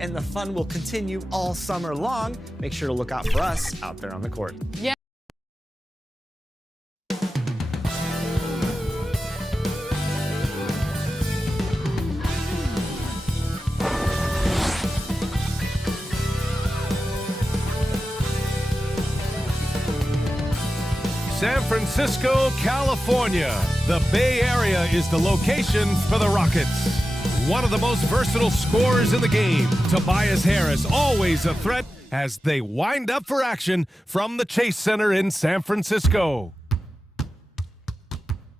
and the fun will continue all summer long. Make sure to look out for us out there on the court. Yeah. San Francisco, California. The Bay Area is the location for the Rockets. One of the most versatile scorers in the game, Tobias Harris, always a threat as they wind up for action from the Chase Center in San Francisco.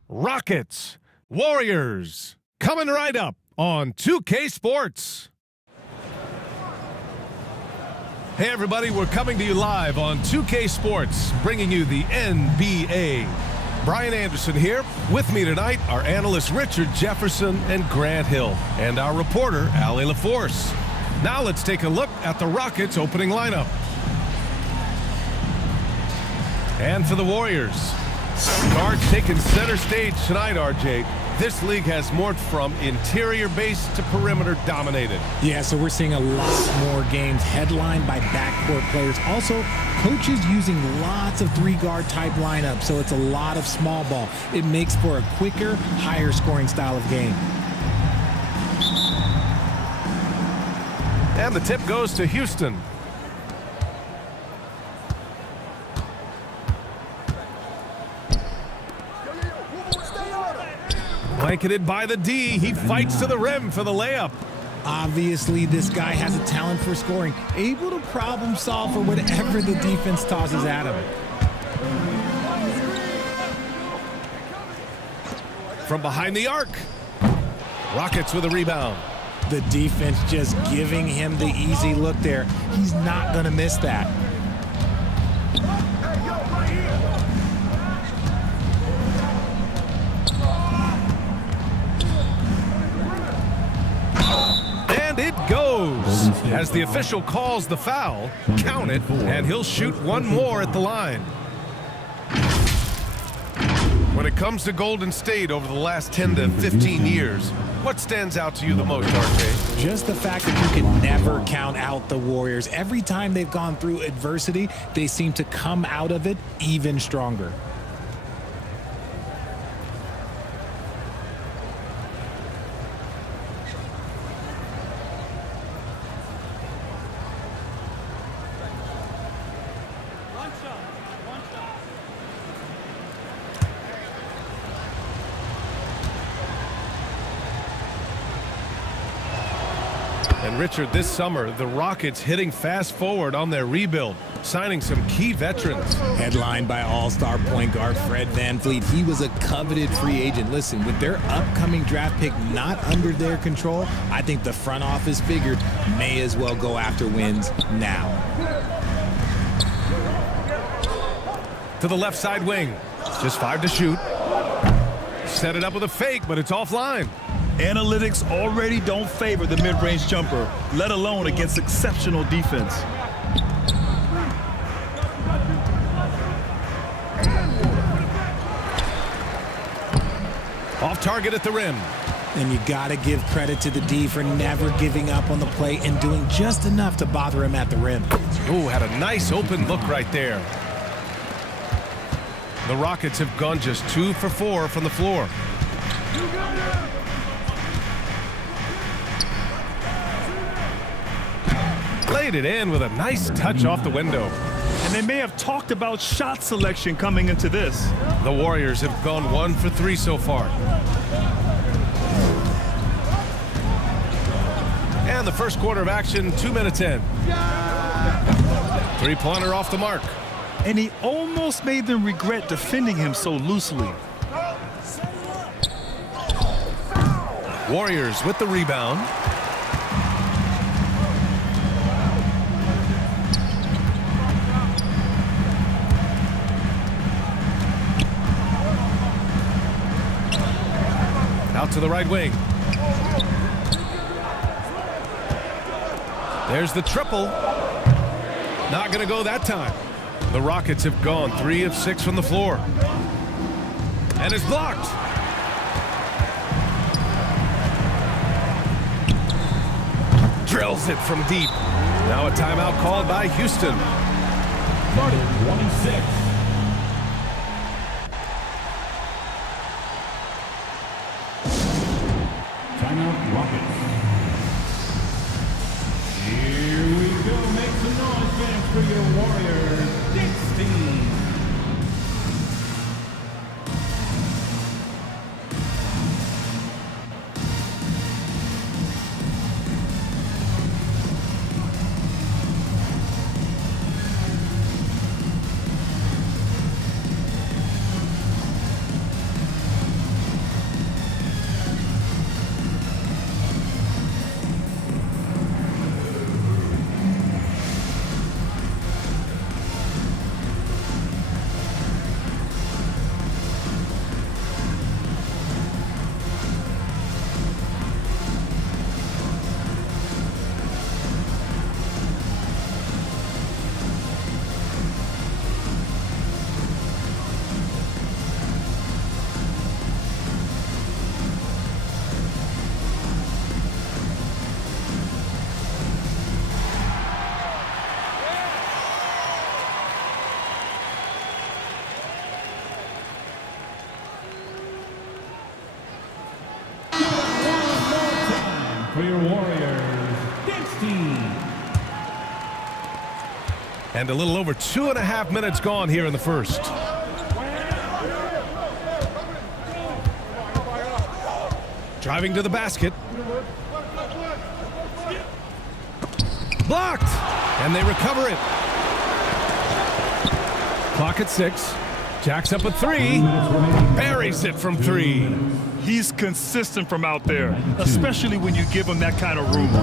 Rockets, Warriors, coming right up on 2K Sports. Hey everybody, we're coming to you live on 2K Sports, bringing you the NBA. Brian Anderson here. With me tonight are analysts Richard Jefferson and Grant Hill, and our reporter, Allie LaForce. Now let's take a look at the Rockets' opening lineup. And for the Warriors, guards taking center stage tonight, RJ. This league has morphed from interior base to perimeter dominated. Yeah, so we're seeing a lot more games headlined by backcourt players. Also, coaches using lots of three-guard type lineups, so it's a lot of small ball. It makes for a quicker, higher scoring style of game. And the tip goes to Houston. Blanketed by the D, he fights to the rim for the layup. Obviously, this guy has a talent for scoring, able to problem solve for whatever the defense tosses at him. From behind the arc, Rockets with a rebound. The defense just giving him the easy look there. He's not going to miss that. And it goes. As the official calls the foul, count it, and he'll shoot one more at the line. When it comes to Golden State over the last 10 to 15 years, what stands out to you the most, RJ? Just the fact that you can never count out the Warriors. Every time they've gone through adversity, they seem to come out of it even stronger. And Richard, this summer, the Rockets hitting fast forward on their rebuild, signing some key veterans. Headlined by all-star point guard Fred VanVleet. He was a coveted free agent. Listen, with their upcoming draft pick not under their control, I think the front office figured may as well go after wins now. To the left side wing. Just 5 to shoot. Set it up with a fake, but it's offline. Analytics already don't favor the mid-range jumper, let alone against exceptional defense. Off target at the rim. And you got to give credit to the D for never giving up on the play and doing just enough to bother him at the rim. Ooh, had a nice open look right there. The Rockets have gone just 2 for 4 from the floor. Laid it in with a nice touch off the window. And they may have talked about shot selection coming into this. The Warriors have gone 1 for 3 so far. And the first quarter of action, 2 minutes in. Three-pointer off the mark. And he almost made them regret defending him so loosely. Warriors with the rebound. Out to the right wing. There's the triple. Not going to go that time. The Rockets have gone 3 of 6 from the floor. And it's blocked. Drills it from deep. Now a timeout called by Houston. Starting 26. Timeout Rockets. Here we go. Make some noise, fans, for your Warriors. 16. For your Warriors, 16. And a little over 2.5 minutes gone here in the first. Driving to the basket. Blocked! And they recover it. Clock at 6. Jacks up a 3. Buries it from 3. He's consistent from out there, especially when you give him that kind of room.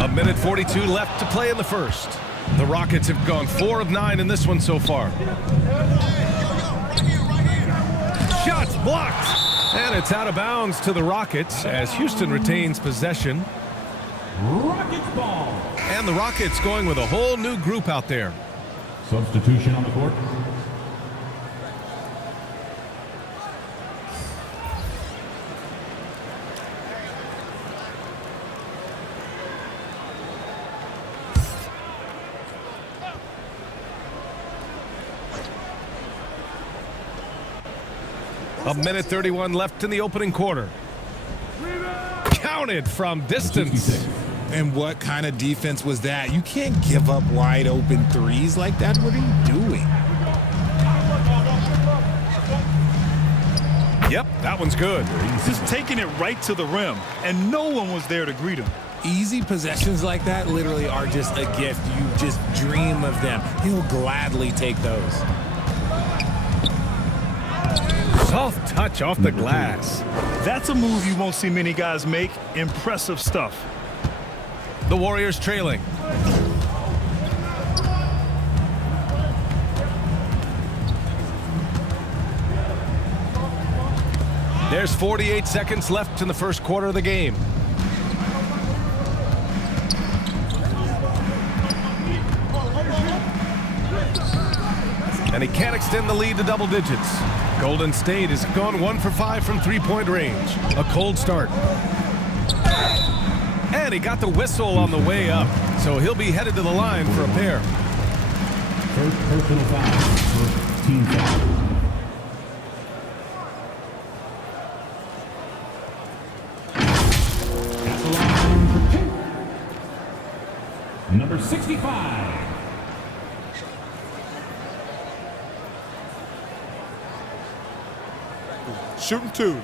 A minute 42 left to play in the first. The Rockets have gone 4 of 9 in this one so far. Shots blocked. And it's out of bounds to the Rockets as Houston retains possession. Rockets ball. And the Rockets going with a whole new group out there. Substitution on the court. A minute 31 left in the opening quarter. Counted from distance. And what kind of defense was that? You can't give up wide open threes like that. What are you doing? Yep, that one's good. Just taking it right to the rim, and no one was there to greet him. Easy possessions like that literally are just a gift. You just dream of them. He'll gladly take those. Soft touch off the glass. That's a move you won't see many guys make. Impressive stuff. The Warriors trailing. There's 48 seconds left in the first quarter of the game. And he can't extend the lead to double digits. Golden State has gone 1 for 5 from three-point range. A cold start. And he got the whistle on the way up, so he'll be headed to the line for a pair. First personal foul. First team foul. At the line for 2. Number 65. Shooting 2.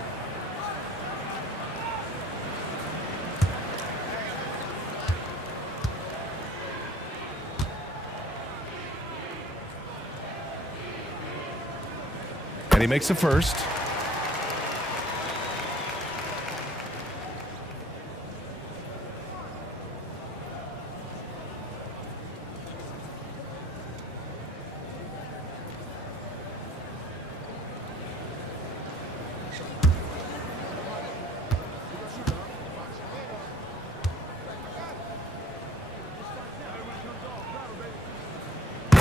And he makes the first.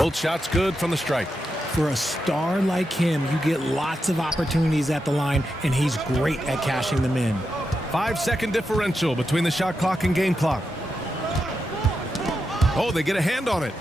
Both shots good from the stripe. For a star like him, you get lots of opportunities at the line, and he's great at cashing them in. 5-second differential between the shot clock and game clock. Oh, they get a hand on it.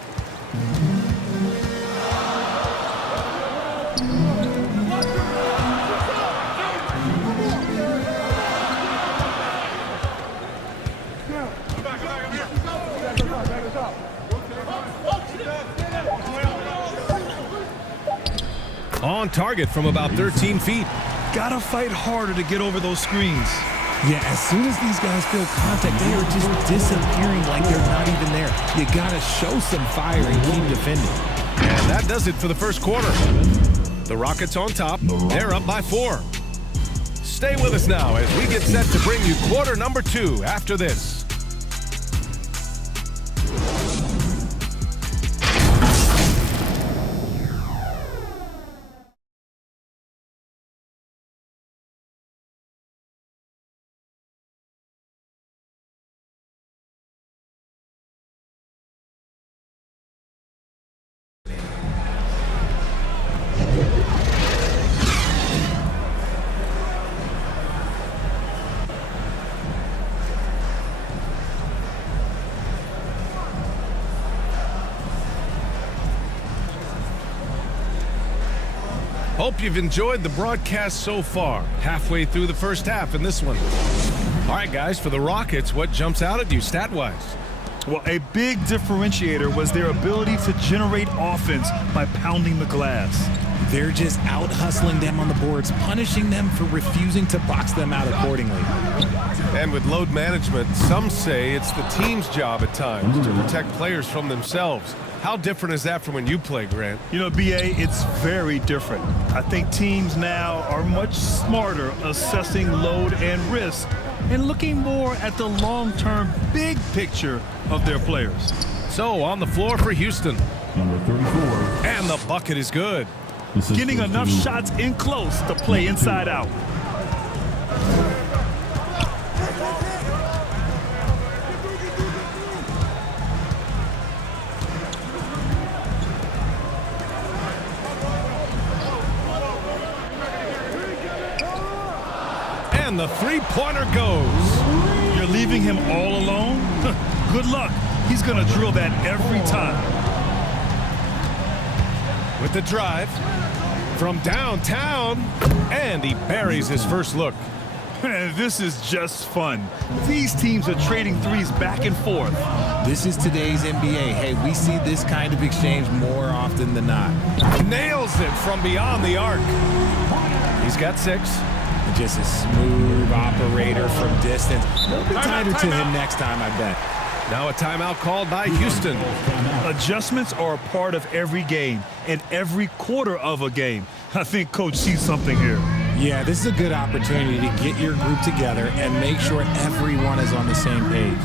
On target from about 13 feet. Gotta fight harder to get over those screens. Yeah, as soon as these guys feel contact, they are just disappearing like they're not even there. You gotta show some fire and keep defending. And that does it for the first quarter. The Rockets on top. They're up by 4. Stay with us now as we get set to bring you quarter number 2 after this. Hope you've enjoyed the broadcast so far. Halfway through the first half in this one. All right, guys, for the Rockets, what jumps out at you stat-wise? Well, a big differentiator was their ability to generate offense by pounding the glass. They're just out-hustling them on the boards, punishing them for refusing to box them out accordingly. And with load management, some say it's the team's job at times to protect players from themselves. How different is that from when you play, Grant? You know, BA, it's very different. I think teams now are much smarter assessing load and risk and looking more at the long-term big picture of their players. So, on the floor for Houston. Number 34. And the bucket is good. Getting enough shots in close to play inside out. And the three-pointer goes. You're leaving him all alone? Good luck. He's going to drill that every time. With the drive from downtown, and he buries his first look. This is just fun. These teams are trading threes back and forth. This is today's NBA. Hey, we see this kind of exchange more often than not. Nails it from beyond the arc. He's got 6. Just a smooth operator from distance. A little bit tighter to him next time, I bet. Now a timeout called by Houston. Adjustments are a part of every game and every quarter of a game. I think Coach sees something here. Yeah, this is a good opportunity to get your group together and make sure everyone is on the same page.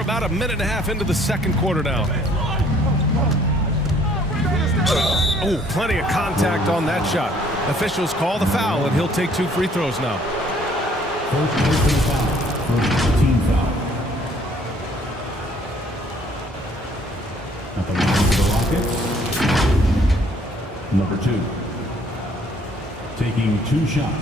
About a minute and a half into the second quarter now. Oh, plenty of contact on that shot. Officials call the foul, and he'll take 2 free throws now. First personal foul. First team foul. At the line for the Rockets. Number 2. Taking 2 shots.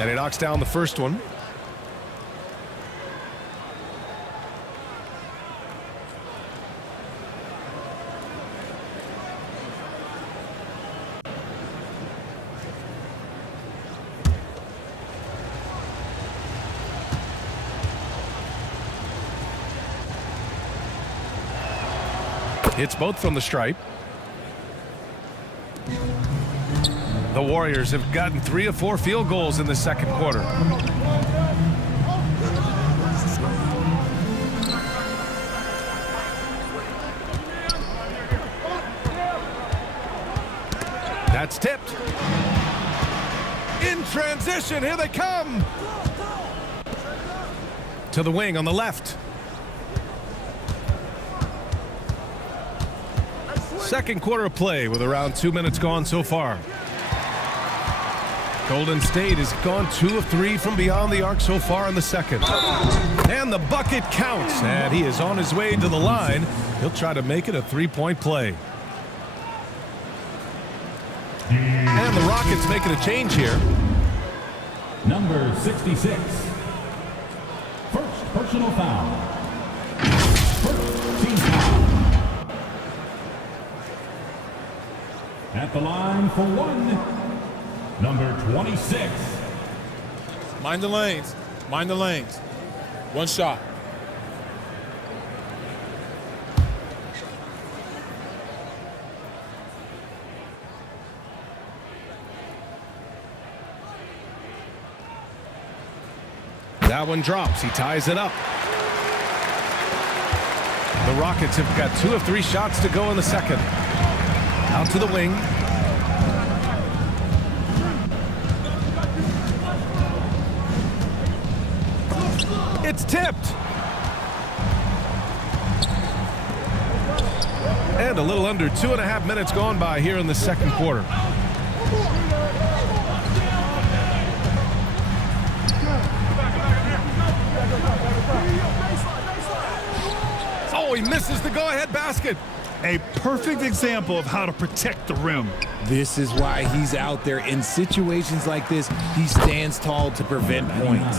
And he knocks down the first one. Hits both from the stripe. The Warriors have gotten 3 of 4 field goals in the second quarter. That's tipped. In transition, here they come. To the wing on the left. Second quarter of play with around 2 minutes gone so far. Golden State has gone 2 of 3 from beyond the arc so far in the second. And the bucket counts, and he is on his way to the line. He'll try to make it a 3-point play. And the Rockets making a change here. Number 66. First personal foul. First team foul. At the line for 1. Number 26. Mind the lanes. Mind the lanes. 1 shot. That one drops. He ties it up. The Rockets have got 2 of 3 shots to go in the second. Out to the wing. It's tipped. And a little under 2.5 minutes gone by here in the second quarter. Oh, he misses the go-ahead basket. A perfect example of how to protect the rim. This is why he's out there. In situations like this, he stands tall to prevent points.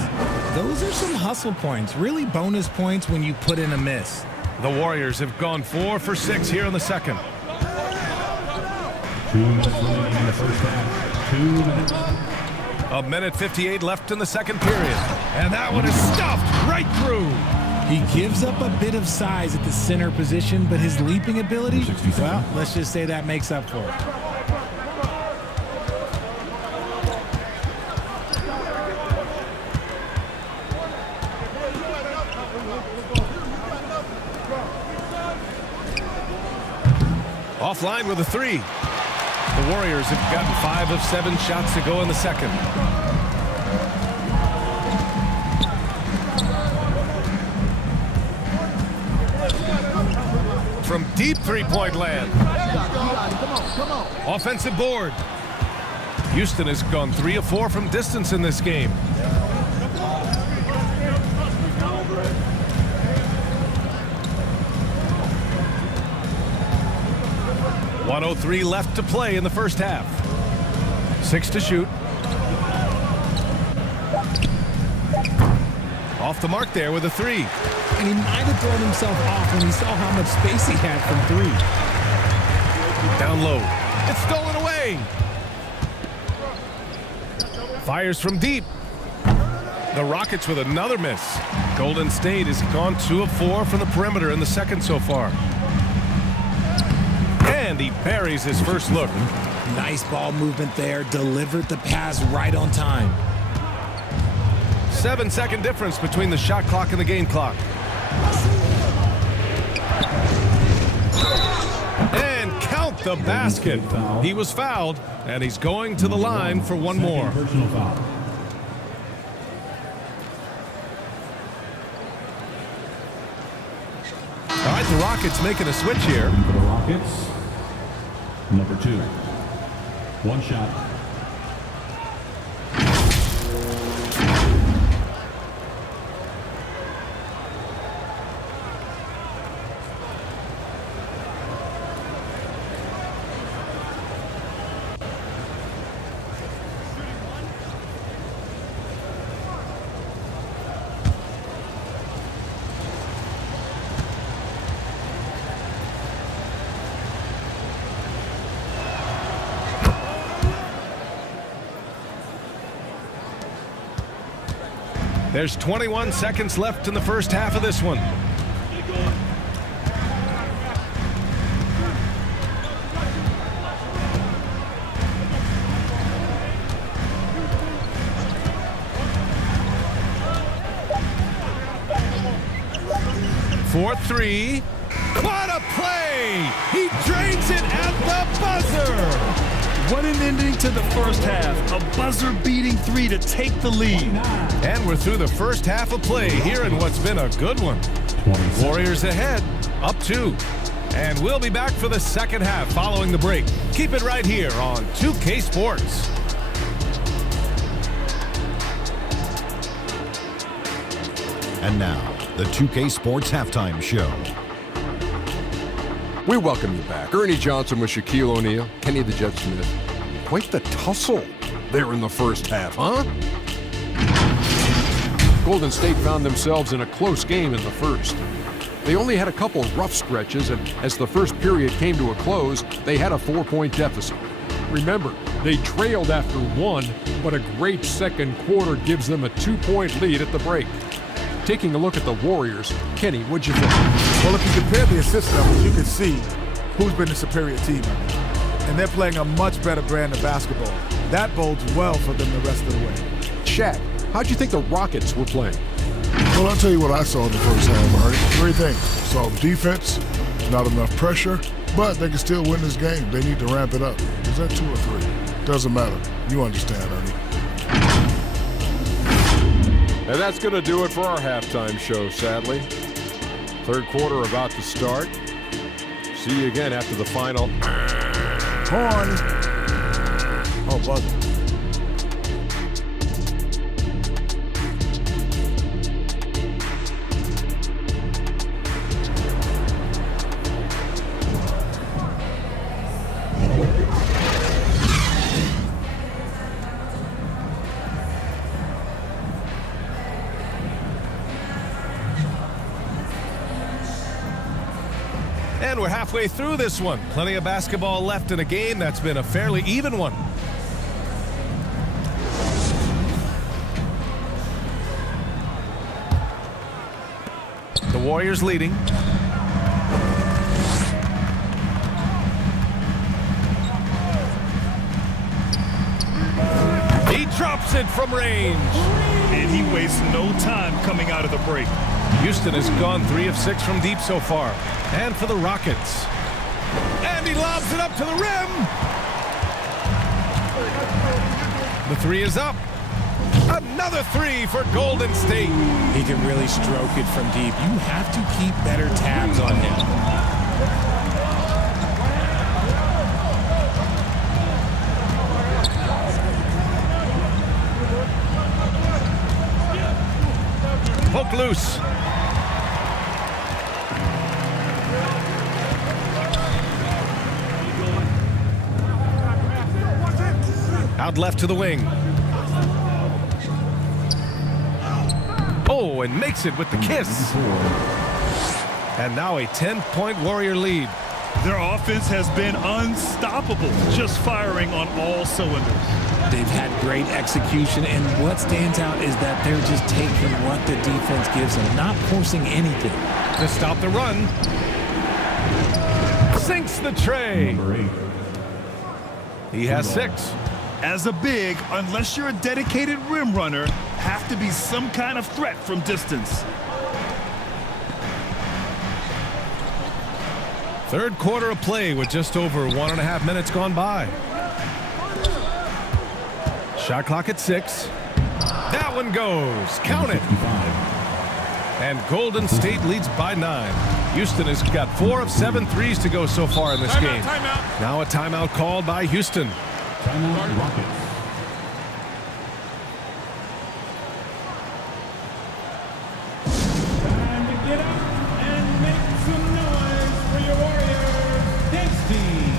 Those are some hustle points, really bonus points when you put in a miss. The Warriors have gone 4 for 6 here in the second. 2 minutes remaining in the first half. 2 minutes. A minute 58 left in the second period. And that one is stuffed right through. He gives up a bit of size at the center position, but his leaping ability, well, let's just say that makes up for it. Offline with a 3. The Warriors have gotten 5 of 7 shots to go in the second. From deep three-point land. Offensive board. Houston has gone 3 of 4 from distance in this game. .103 left to play in the first half. 6 to shoot. Off the mark there with a 3. And he might have thrown himself off when he saw how much space he had from 3. Down low. It's stolen away. Fires from deep. The Rockets with another miss. Golden State has gone 2 of 4 from the perimeter in the second so far. And he buries his first look. Nice ball movement there. Delivered the pass right on time. 7-second difference between the shot clock and the game clock. And count the basket. He was fouled, and he's going to the line for one more. Personal foul. All right, the Rockets making a switch here. For the Rockets, Number 2. One shot. There's 21 seconds left in the first half of this one. For 3. What a play! He drains it at the buzzer! What an ending to the first half. A buzzer-beating 3 to take the lead. And we're through the first half of play here in what's been a good one. Warriors ahead, up 2. And we'll be back for the second half following the break. Keep it right here on 2K Sports. And now, the 2K Sports Halftime Show. We welcome you back. Ernie Johnson with Shaquille O'Neal, Kenny the Jet Smith. Quite the tussle there in the first half, huh? Golden State found themselves in a close game in the first. They only had a couple rough stretches, and as the first period came to a close, they had a 4-point deficit. Remember, they trailed after 1, but a great second quarter gives them a 2-point lead at the break. Taking a look at the Warriors, Kenny, what'd you think? Well, if you compare the assist numbers, you can see who's been the superior team. And they're playing a much better brand of basketball. That bodes well for them the rest of the way. Shaq, how'd you think the Rockets were playing? Well, I'll tell you what I saw in the first half, Ernie. 3 things. Saw defense, not enough pressure, but they can still win this game. They need to ramp it up. Is that 2 or 3? Doesn't matter. You understand, Ernie. And that's going to do it for our halftime show, sadly. Third quarter about to start. See you again after the final. Horn. Oh, buzzer. And we're halfway through this one. Plenty of basketball left in a game that's been a fairly even one. The Warriors leading. He drops it from range. And he wastes no time coming out of the break. Houston has gone 3 of 6 from deep so far. And for the Rockets. And he lobs it up to the rim. The 3 is up. Another 3 for Golden State. He can really stroke it from deep. You have to keep better tabs on him. Poke loose. Out left to the wing. Oh, and makes it with the kiss. And now a 10-point Warrior lead. Their offense has been unstoppable, just firing on all cylinders. They've had great execution, and what stands out is that they're just taking what the defense gives them, not forcing anything. To stop the run. Sinks the tray. He has 6. As a big, unless you're a dedicated rim runner, have to be some kind of threat from distance. Third quarter of play with just over 1.5 minutes gone by. Shot clock at 6. That one goes. Count it. And Golden State leads by 9. Houston has got 4 of 7 threes to go so far in this game. Timeout. Now a timeout called by Houston. Timeout Rockets. Time to get up and make some noise for your Warriors. Dance team.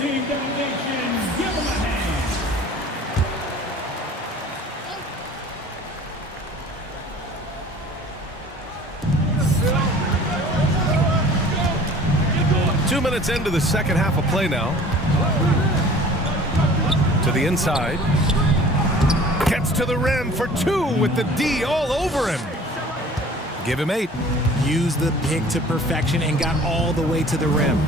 Team domination, give them a hand. Two minutes into the second half of play now. To the inside. Gets to the rim for 2 with the D all over him. Give him 8. Used the pick to perfection and got all the way to the rim.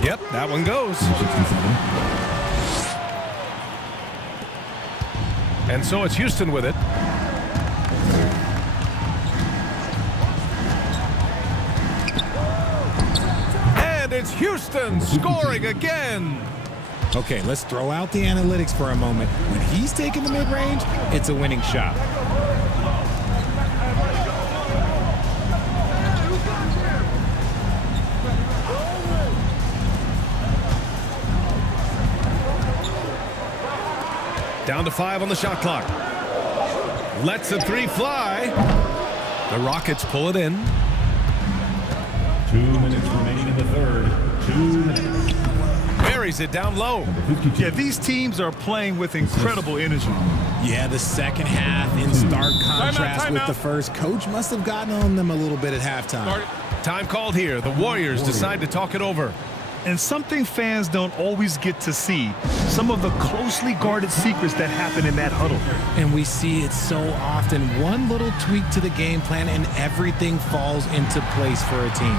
Yep, that one goes. And so it's Houston with it. And it's Houston scoring again. Okay, let's throw out the analytics for a moment. When he's taking the mid-range, it's a winning shot. Down to 5 on the shot clock. Lets the 3 fly. The Rockets pull it in. 2 minutes remaining in the third. 2 minutes. Buries it down low. Yeah, these teams are playing with incredible energy. Yeah, the second half in stark contrast with the first. Coach must have gotten on them a little bit at halftime. Time called here. The Warriors decide to talk it over. And something fans don't always get to see, some of the closely guarded secrets that happen in that huddle. And we see it so often. One little tweak to the game plan and everything falls into place for a team.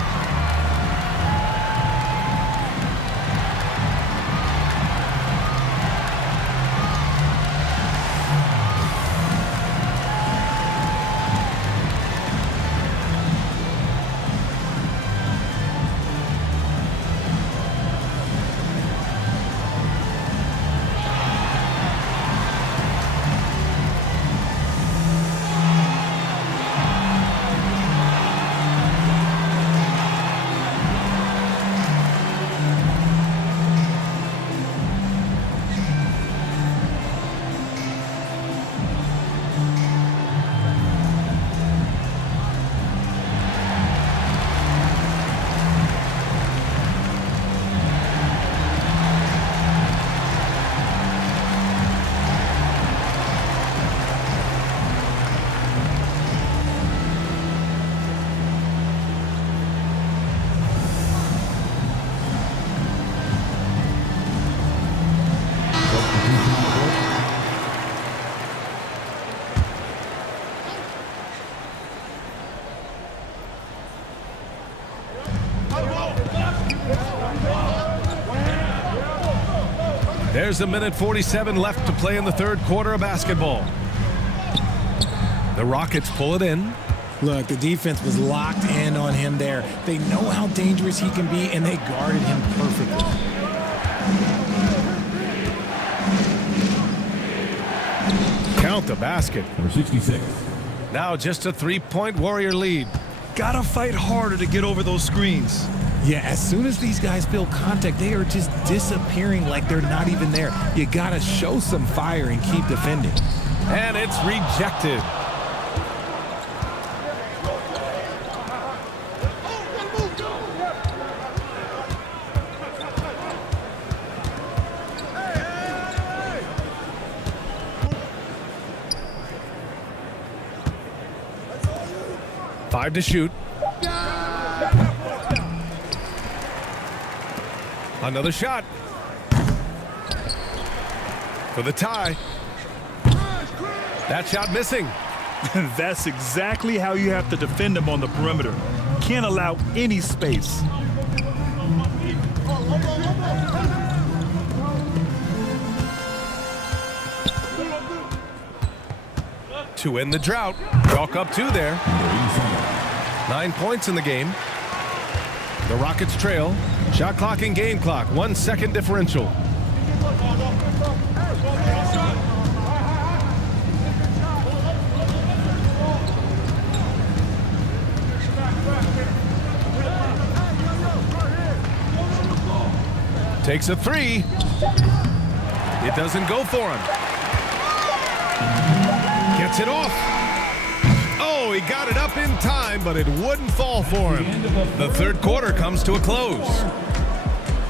There's a minute 47 left to play in the third quarter of basketball. The Rockets pull it in. Look, the defense was locked in on him there. They know how dangerous he can be, and they guarded him perfectly. Count the basket. Number 66. Now just a 3-point Warrior lead. Gotta fight harder to get over those screens. Yeah, as soon as these guys feel contact, they are just disappearing like they're not even there. You gotta show some fire and keep defending. And it's rejected. Five to shoot. Another shot. For the tie. That shot missing. That's exactly how you have to defend them on the perimeter. Can't allow any space. To end the drought. Chalk up 2 there. 9 points in the game. The Rockets trail. Shot clock and game clock. 1 second differential. Takes a 3. It doesn't go for him. Gets it off. Oh, he got it up in time, but it wouldn't fall for him. The third quarter comes to a close.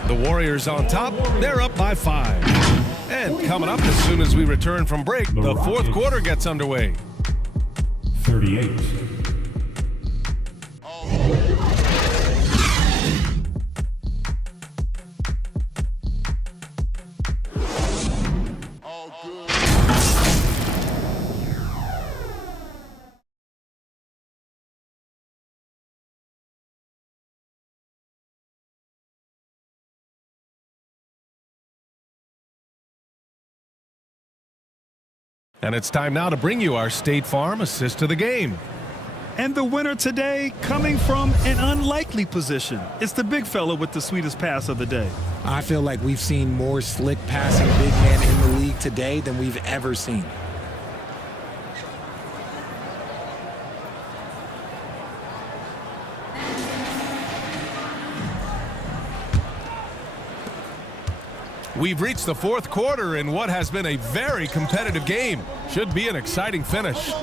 The Warriors on top. They're up by 5. And coming up as soon as we return from break, the fourth quarter gets underway. 38. And it's time now to bring you our State Farm assist to the game. And the winner today coming from an unlikely position. It's the big fella with the sweetest pass of the day. I feel like we've seen more slick passing big men in the league today than we've ever seen. We've reached the fourth quarter in what has been a very competitive game. Should be an exciting finish.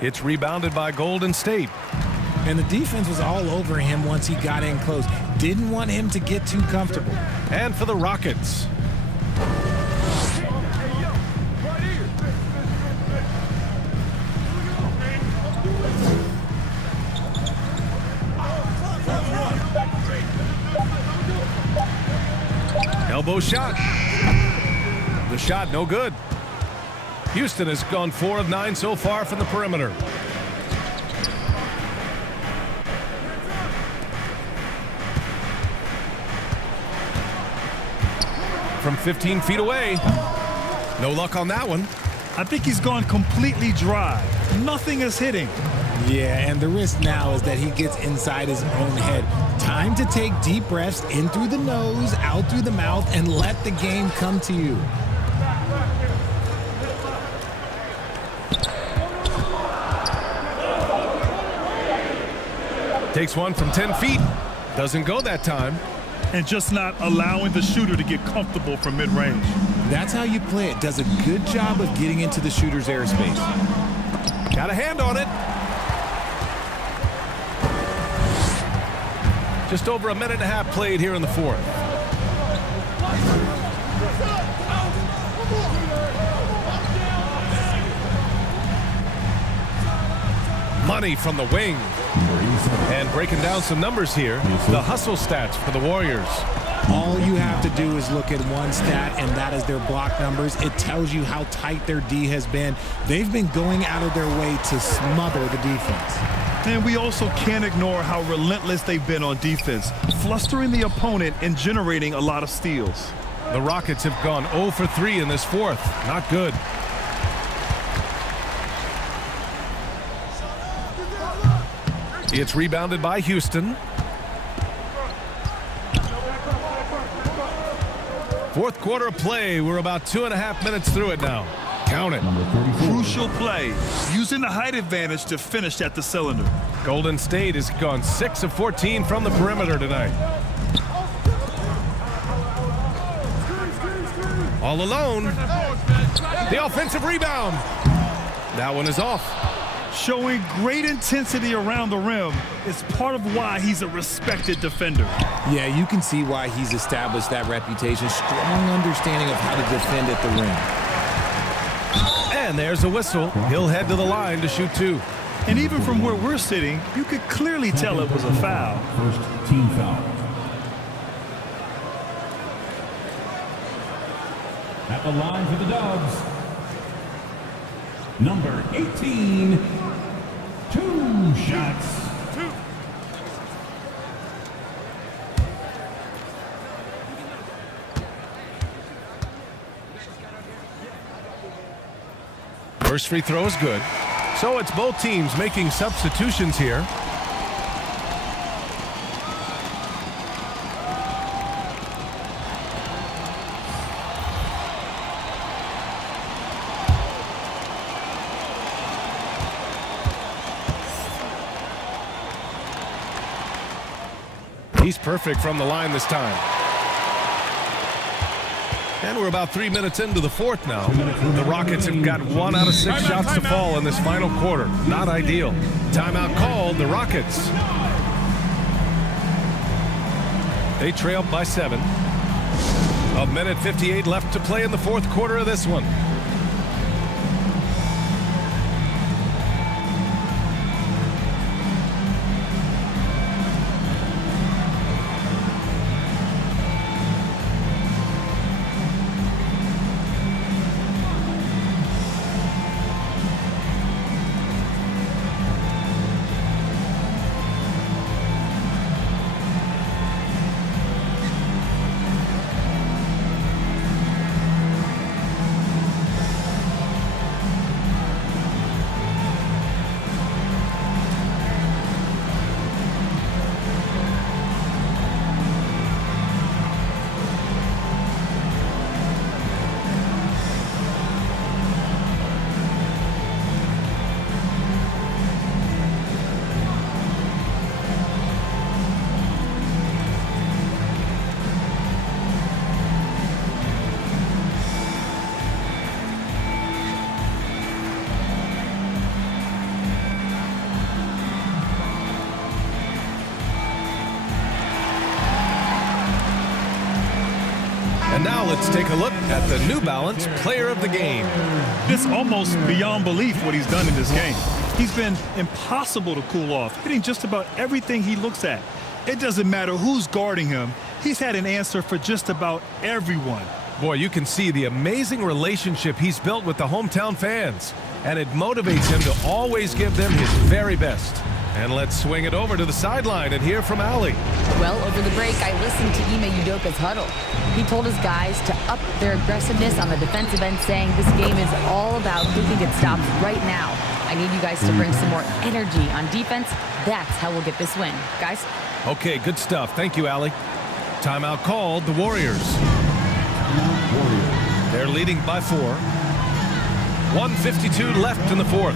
It's rebounded by Golden State. And the defense was all over him once he got in close. Didn't want him to get too comfortable. And for the Rockets. Elbow shot. The shot no good. Houston has gone 4 of 9 so far from the perimeter. From 15 feet away. No luck on that one. I think he's gone completely dry. Nothing is hitting. Yeah, and the risk now is that he gets inside his own head. Time to take deep breaths in through the nose, out through the mouth, and let the game come to you. Takes one from 10 feet. Doesn't go that time. And just not allowing the shooter to get comfortable from mid-range. That's how you play it. Does a good job of getting into the shooter's airspace. Got a hand on it. Just over a minute and a half played here in the fourth. Money from the wing. And breaking down some numbers here, the hustle stats for the Warriors. All you have to do is look at one stat, and that is their block numbers. It tells you how tight their D has been. They've been going out of their way to smother the defense. And we also can't ignore how relentless they've been on defense, flustering the opponent and generating a lot of steals. The Rockets have gone 0 for 3 in this fourth. Not good. It's rebounded by Houston. Fourth quarter of play. We're about 2.5 minutes through it now. Count it. Crucial play, using the height advantage to finish at the cylinder. Golden State has gone 6 of 14 from the perimeter tonight. All alone. The offensive rebound. That one is off. Showing great intensity around the rim is part of why he's a respected defender. Yeah, you can see why he's established that reputation. Strong understanding of how to defend at the rim. And there's a whistle. He'll head to the line to shoot 2. And even from where we're sitting, you could clearly tell it was a foul. First team foul. At the line for the Dubs, number 18, 2 shots. First free throw is good. So it's both teams making substitutions here. He's perfect from the line this time. And we're about 3 minutes into the fourth now. The Rockets have got 1 out of 6 shots to fall in this final quarter. Not ideal. Timeout called, the Rockets. They trail by 7. 1:58 left to play in the fourth quarter of this one. And now let's take a look at the New Balance Player of the Game. It's almost beyond belief what he's done in this game. He's been impossible to cool off, hitting just about everything he looks at. It doesn't matter who's guarding him. He's had an answer for just about everyone. Boy, you can see the amazing relationship he's built with the hometown fans. And it motivates him to always give them his very best. And let's swing it over to the sideline and hear from Allie. Well, over the break, I listened to Ime Udoka's huddle. He told his guys to up their aggressiveness on the defensive end, saying this game is all about who can get stops right now. I need you guys to bring some more energy on defense. That's how we'll get this win. Guys? Okay, good stuff. Thank you, Allie. Timeout called, the Warriors. They're leading by 4. 1:52 left in the fourth.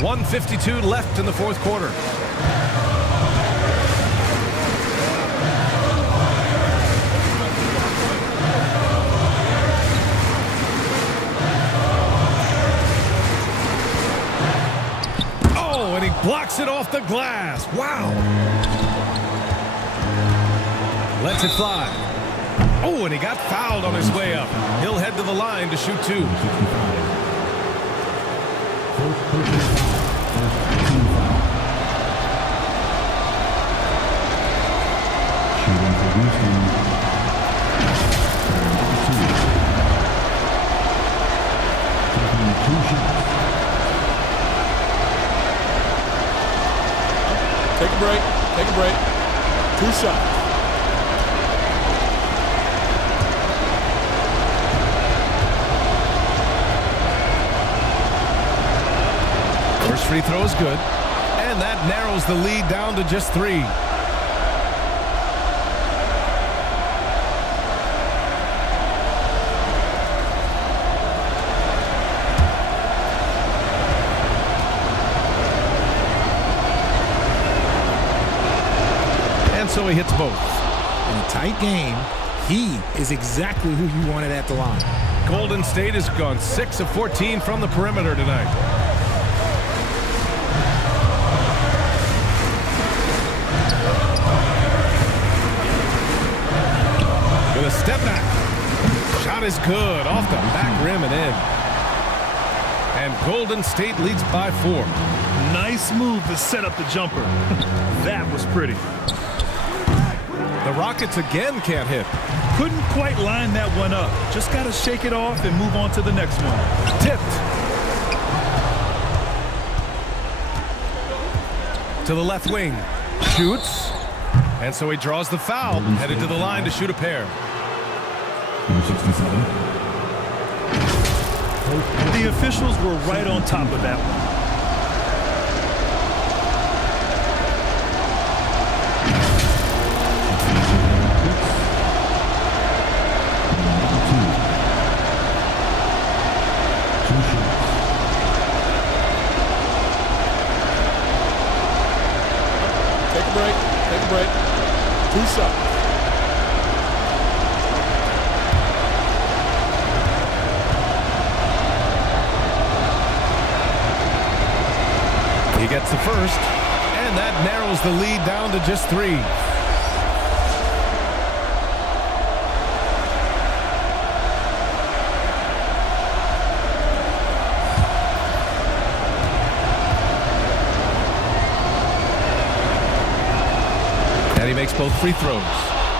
1:52 left in the fourth quarter. Oh, and he blocks it off the glass. Wow. Lets it fly. Oh, and he got fouled on his way up. He'll head to the line to shoot two. Take a break. Take a break. 2 shots. First free throw is good, and that narrows the lead down to just 3. And so he hits both. In a tight game, he is exactly who you wanted at the line. Golden State has gone 6 of 14 from the perimeter tonight. With a step back. Shot is good. Off the back rim and in. And Golden State leads by 4. Nice move to set up the jumper. That was pretty. The Rockets again can't hit. Couldn't quite line that one up. Just got to shake it off and move on to the next one. Tipped. To the left wing. Shoots. And so he draws the foul. Headed to the line to shoot a pair. The officials were right on top of that one. Take a break. Take a break. 2 shots. He gets the first, and that narrows the lead down to just 3. And he makes both free throws.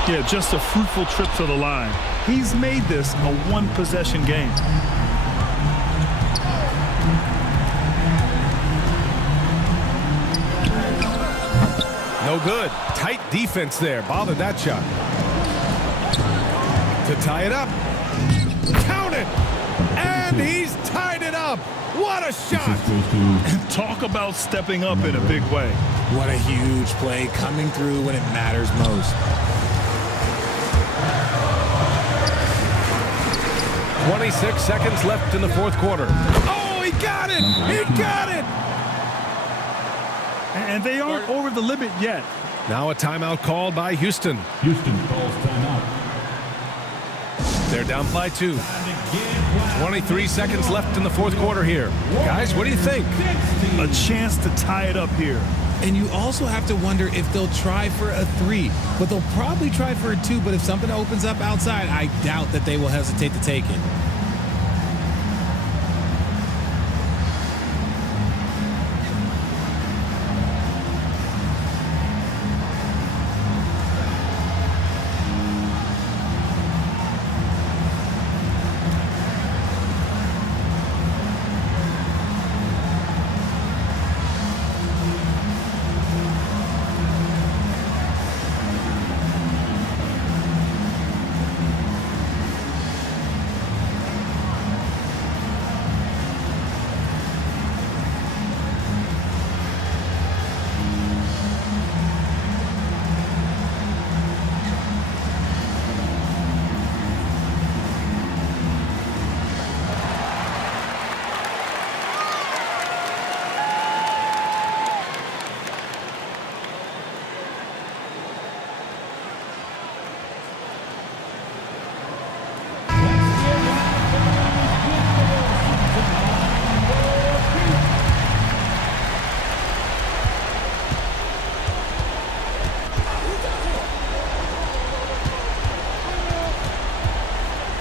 Yeah, just a fruitful trip to the line. He's made this a one-possession game. No good. Tight defense there. Bothered that shot. To tie it up. Count it. And he's tied it up. What a shot. Talk about stepping up in a big way. What a huge play, coming through when it matters most. 26 seconds left in the fourth quarter. Oh, he got it. He got it. And they aren't over the limit yet. Now a timeout called by Houston. Houston calls timeout. They're down by 2. 23 seconds left in the fourth quarter here. Guys, what do you think? A chance to tie it up here. And you also have to wonder if they'll try for a 3, but they'll probably try for a 2. But if something opens up outside, I doubt that they will hesitate to take it.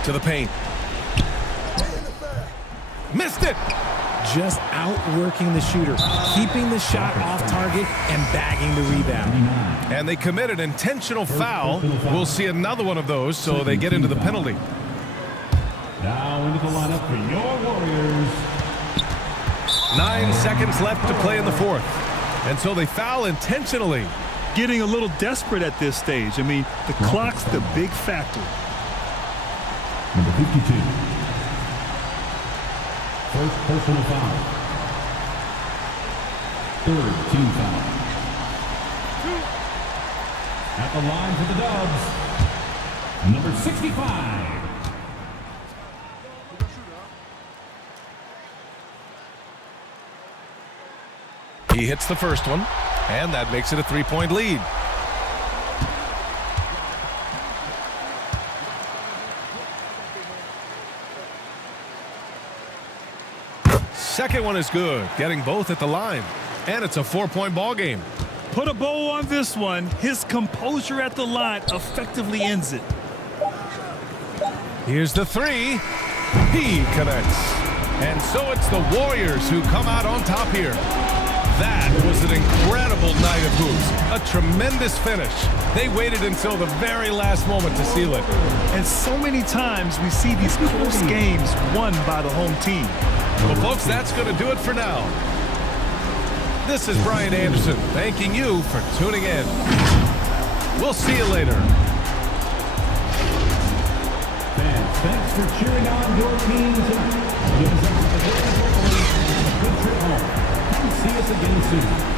to the paint. Missed it. Just outworking the shooter, keeping the shot off target and bagging the rebound. And they commit an intentional foul. We'll see another one of those, so they get into the penalty. Now into the lineup for your Warriors. 9 seconds left to play in the fourth. And so they foul intentionally. Getting a little desperate at this stage. I mean, the clock's the big factor. Number 52. First personal foul. Third team foul. At the line for the Dubs, number 65. He hits the first one, and that makes it a 3-point lead. Second one is good, getting both at the line. And it's a 4-point ball game. Put a bow on this one. His composure at the line effectively ends it. Here's the three. He connects. And so it's the Warriors who come out on top here. That was an incredible night of hoops. A tremendous finish. They waited until the very last moment to seal it. And so many times we see these close games won by the home team. Well, folks, that's going to do it for now. This is Brian Anderson thanking you for tuning in. We'll see you later. Fans, thanks for cheering on your team tonight. Give us a good trip home. See us again soon.